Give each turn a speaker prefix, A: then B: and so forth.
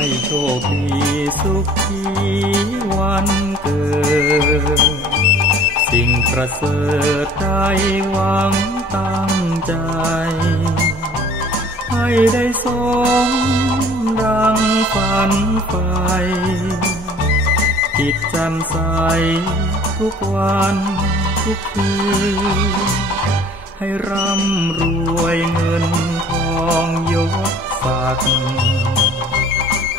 A: ให้โชคดีสุขีวันเกิด สิ่งประเสริฐได้หวังตั้งใจ ให้ได้สมดังฝันไฟจิตจ่มใสทุกวันทุกคืนให้ร่ำรวยเงินทองยศศักดิ์